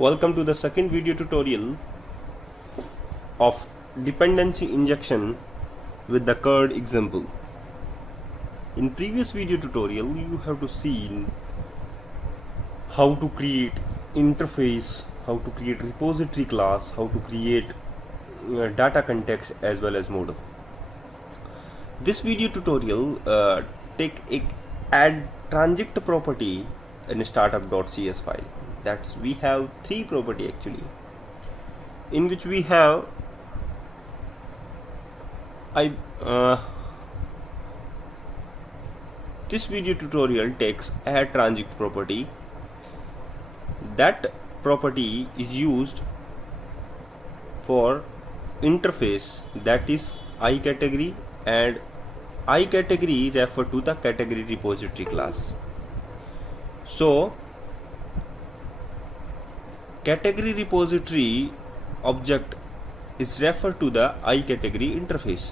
Welcome to the second video tutorial of dependency injection with the CRUD example. In previous video tutorial you have to see how to create interface, how to create repository class, how to create data context as well as model. This video tutorial take a AddTransient property in startup.cs file. That's we have three property actually, in which we have this video tutorial takes AddTransient property. That property is used for interface, that is iCategory, and iCategory refer to the category repository class. So category repository object is referred to the iCategory interface.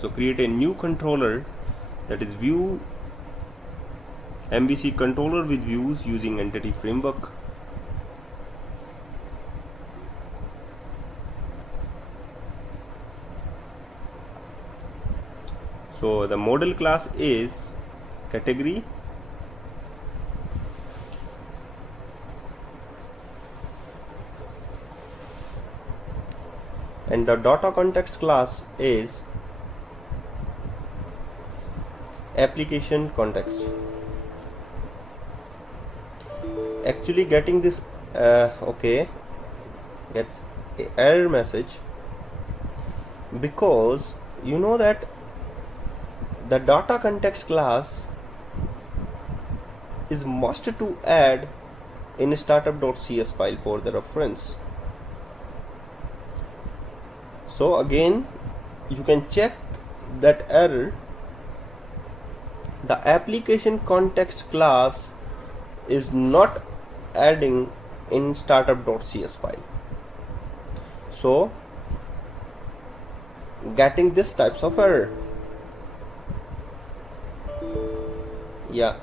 So create a new controller, that is view MVC controller with views using entity framework. So the model class is category, and the data context class is application context. Actually getting this gets an error message, because you know that the data context class is must to add in startup.cs file for the reference. So again you can check that error. The application context class is not adding in startup.cs file. So getting this types of error. Yeah,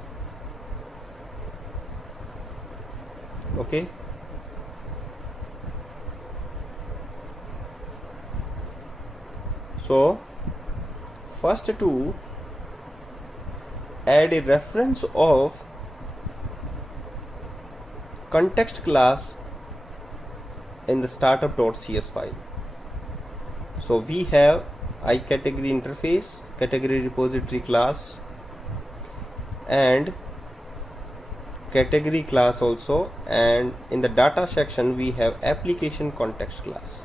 okay. So first to add a reference of context class in the startup.cs file. So we have iCategory interface, category repository class, and category class also, and in the data section we have application context class.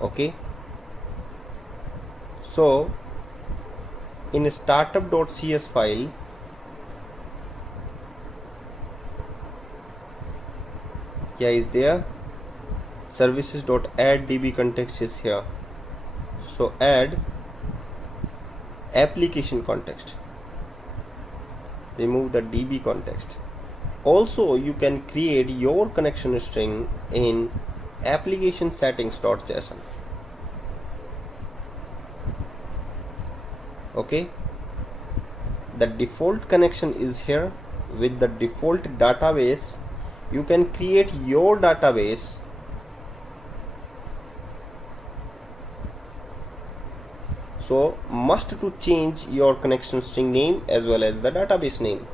Okay, so in a startup.cs file is there, services.addDB context is here. So add application context, remove the DB context. Also you can create your connection string in application settings.json. Okay, the default connection is here. With the default database you can create your database. So must to change your connection string name as well as the database name.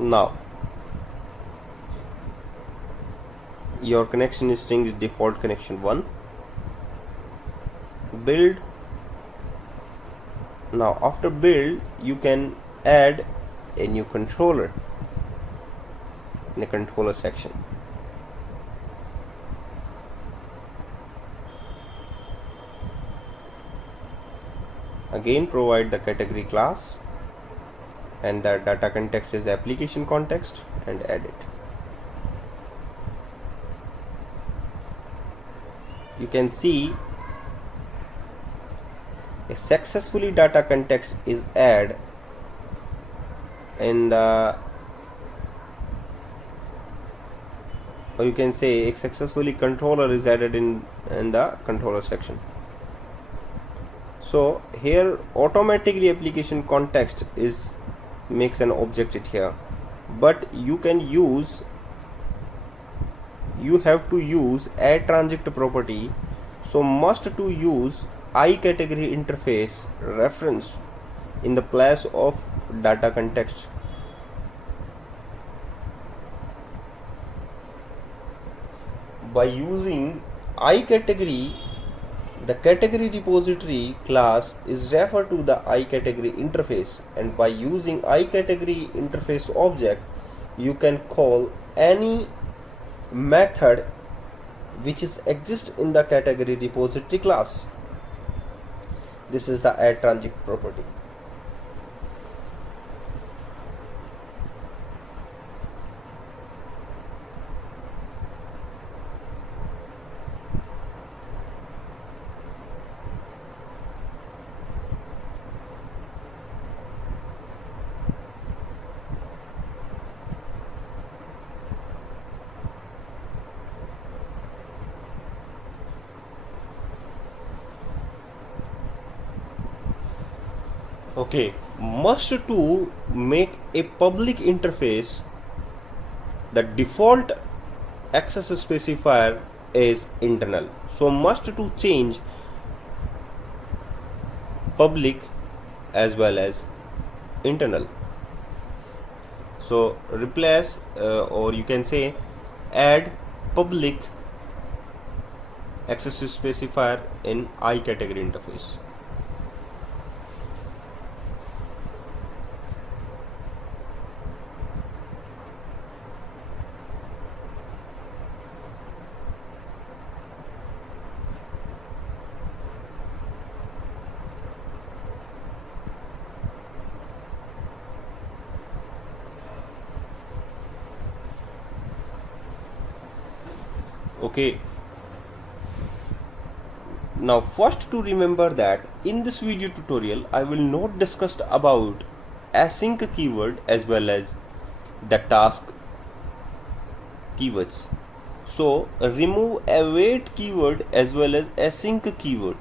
Now your connection string is default connection 1. Build. Now after build you can add a new controller in the controller section. Again provide the category class, and the data context is application context, and add it. you can see a successfully data context is added in the, or you can say a successfully controller is added in the controller section. So here automatically application context is makes an object it here, but you have to use AddTransient property, so must to use iCategory interface reference in the place of data context. By using iCategory, the category repository class is referred to the iCategory interface, and by using iCategory interface object, you can call any method which is exist in the category repository class. This is the AddTransient property. Okay, must to make a public interface, the default access specifier is internal, so must to change public as well as internal. So replace or you can say add public access specifier in iCategory interface. Okay, now first to remember that in this video tutorial I will not discuss about async keyword as well as the task keywords. So remove await keyword as well as async keyword.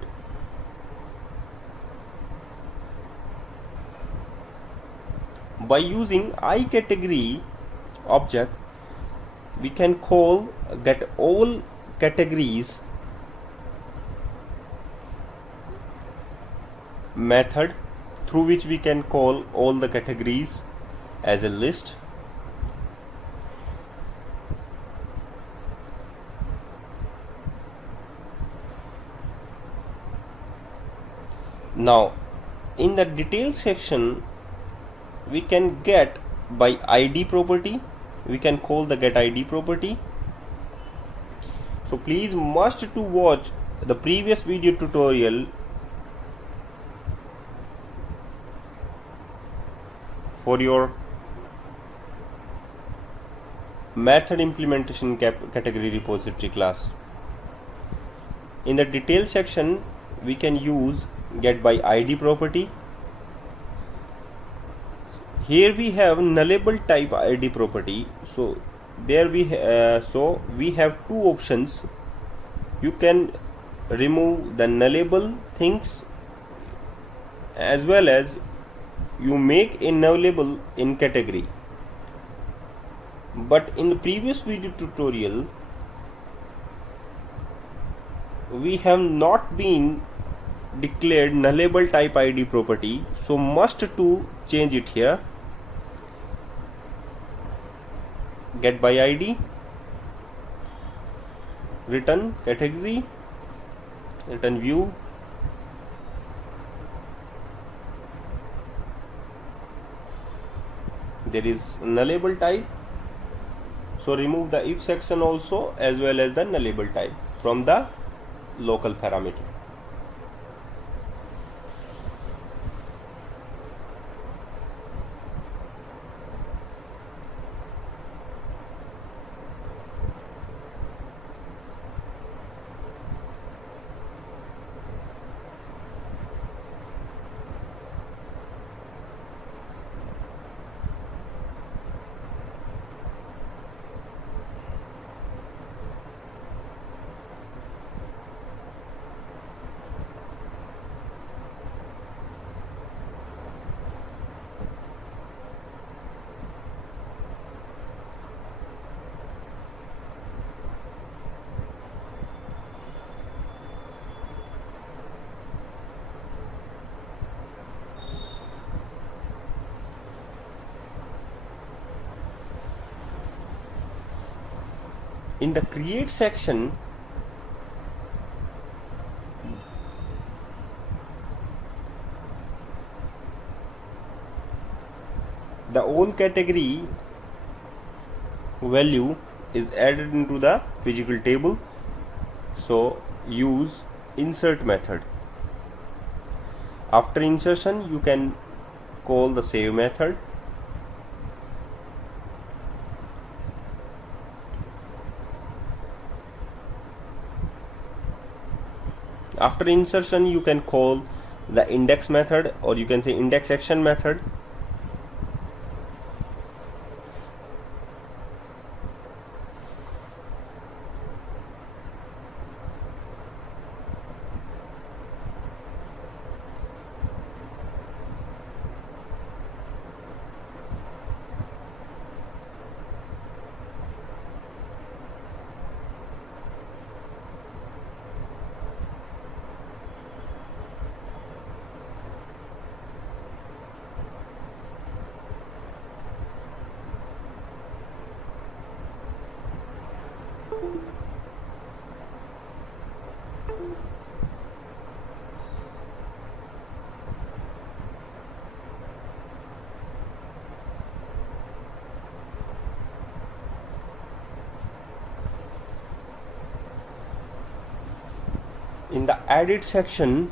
By using iCategory object, we can call get all categories method, through which we can call all the categories as a list. Now in the details section we can get by ID property, we can call the get ID property. So please must to watch the previous video tutorial for your method implementation category repository class. In the details section we can use get by ID property. Here we have nullable type ID property. So there we have two options. You can remove the nullable things as well as you make a nullable in category. But in the previous video tutorial we have not been declared nullable type ID property, so must to change it here. Get by ID, return category, return view, there is nullable type, so remove the if section also as well as the nullable type from the local parameter. In the create section, the all category value is added into the physical table, so use insert method. After insertion, you can call the save method. After insertion, you can call the index method, or you can say index action method. In the edit section,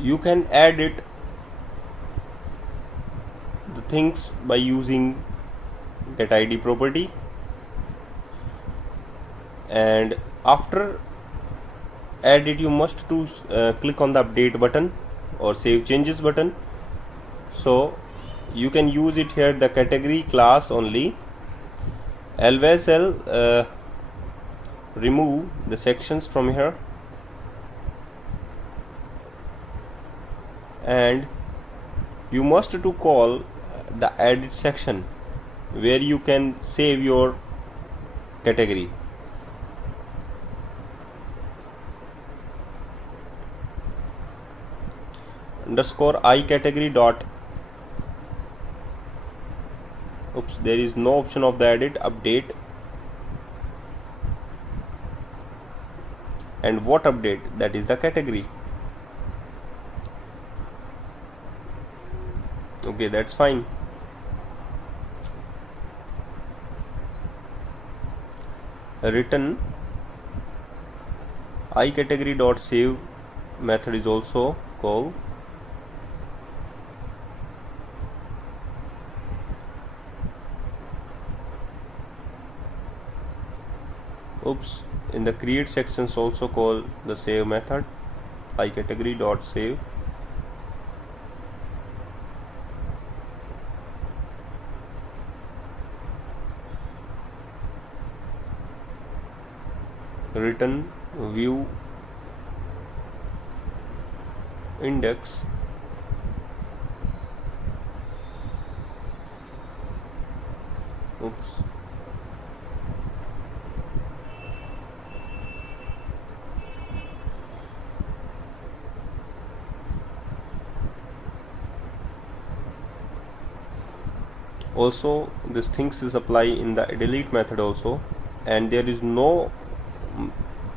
you can edit the things by using get ID property, and after edit you must to click on the update button or save changes button. So you can use it here, the category class only. Always remove the sections from here, and you must to call the edit section where you can save your category. Underscore I category dot, oops, there is no option of the edit, update. And what update? That is the category. Okay, that's fine. Return I category dot save method is also called. Oops, in the create sections also call the save method, I category dot save. Return view index oops also this things is apply in the delete method also, and there is no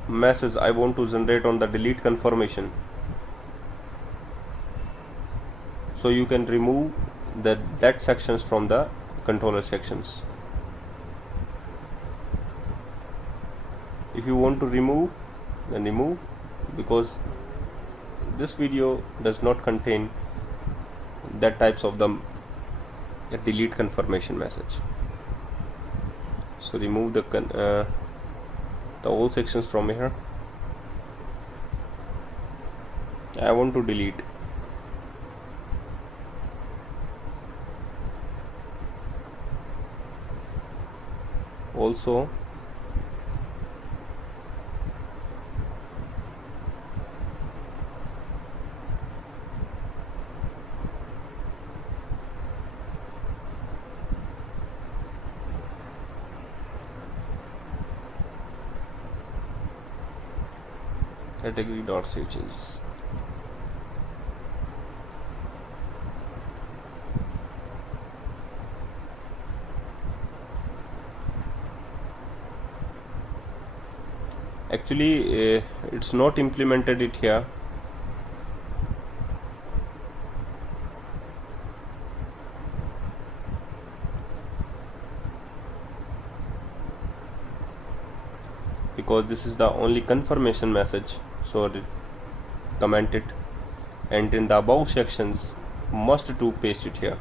message I want to generate on the delete confirmation, so you can remove that sections from the controller sections. If you want to remove, then remove, because this video does not contain that types of the delete confirmation message. So remove the all sections from here. I want to delete. Also category dot save changes. Actually it's not implemented it here. Because this is the only confirmation message, so comment it, and in the above sections must to paste it here.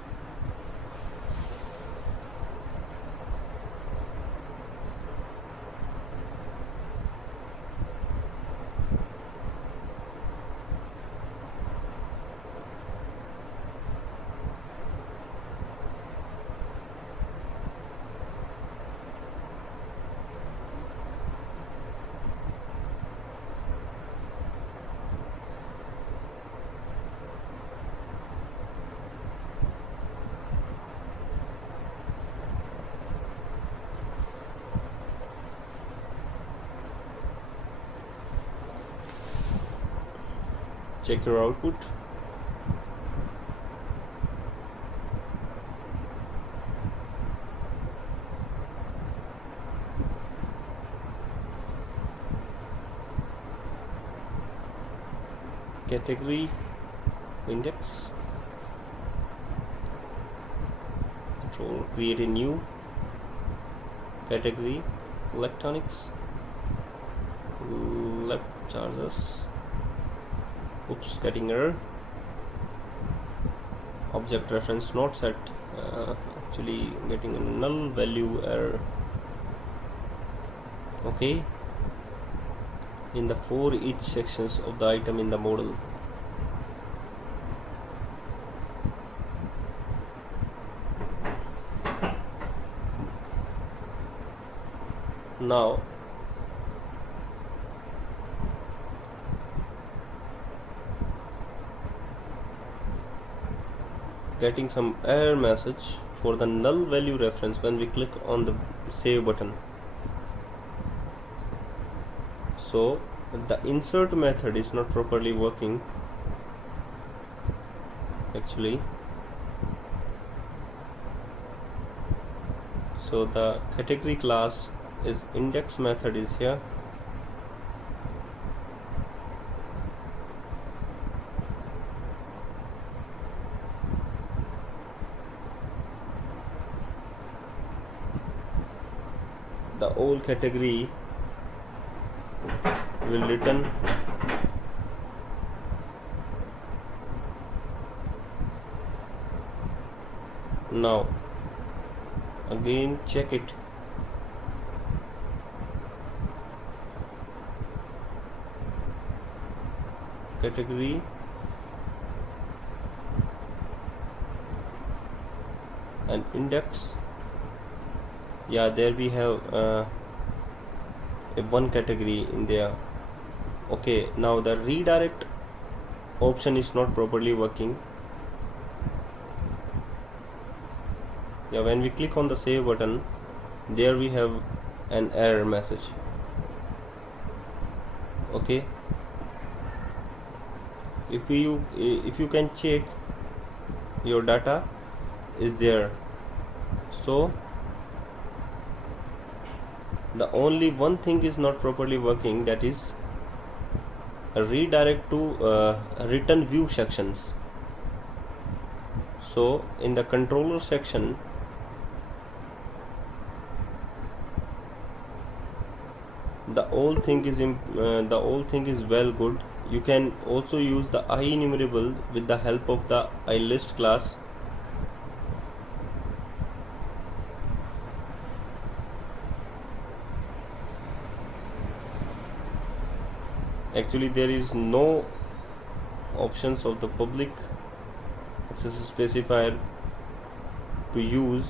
Check your output. Category index, control, create a new category, electronics, left charges. Oops, getting error. Object reference not set, actually getting a null value error. Okay, in the for each sections of the item in the model. Now getting some error message for the null value reference when we click on the save button. So the insert method is not properly working actually. So the category class is index method is here. The old category will return now. Again check it. Category and index. Yeah, there we have a one category in there. Okay, now the redirect option is not properly working. Yeah, when we click on the save button, there we have an error message. Okay, if you can check, your data is there. So the only one thing is not properly working, that is a redirect to return view sections. So in the controller section, the whole thing is well good. You can also use the IEnumerable with the help of the iList class. Actually there is no options of the public access specifier to use.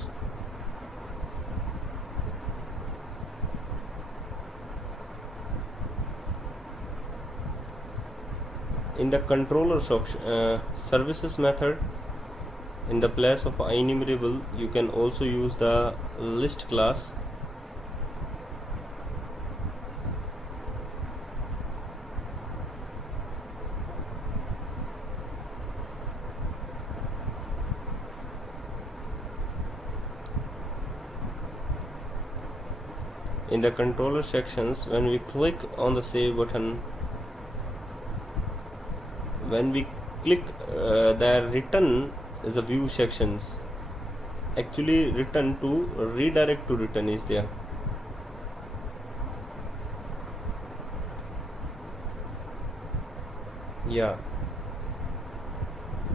In the controller services method, in the place of IEnumerable, you can also use the list class. in the controller sections, when we click on the save button, when we click the return is a view sections, actually return to redirect to return is there. Yeah,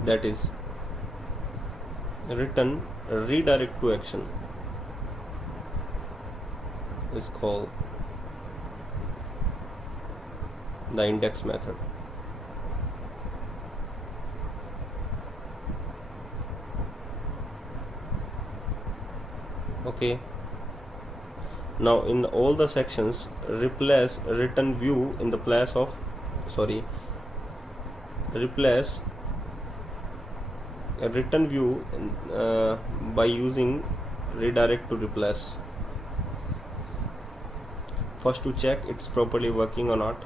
that is return redirect to action is called the index method. Okay, now in all the sections replace return view in the place of replace a return view by using redirect to replace. First to check it's properly working or not.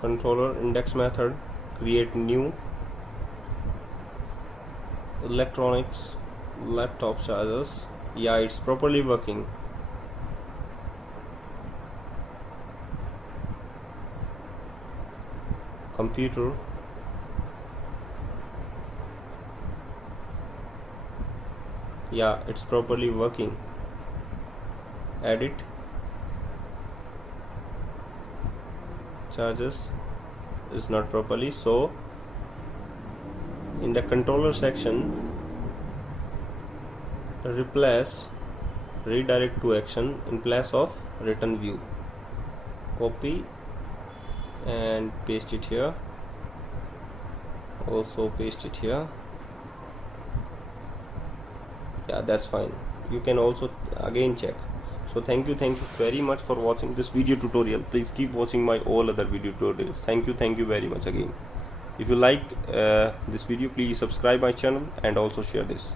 Controller index method, create new electronics laptop chargers. Yeah, it's properly working. Computer, yeah, it's properly working. Edit charges is not properly, so in the controller section replace redirect to action in place of return view. Copy and paste it here, also paste it here. Yeah, that's fine. You can also again check. So thank you very much for watching this video tutorial. Please keep watching my all other video tutorials. Thank you very much again. If you like this video, please subscribe my channel and also share this.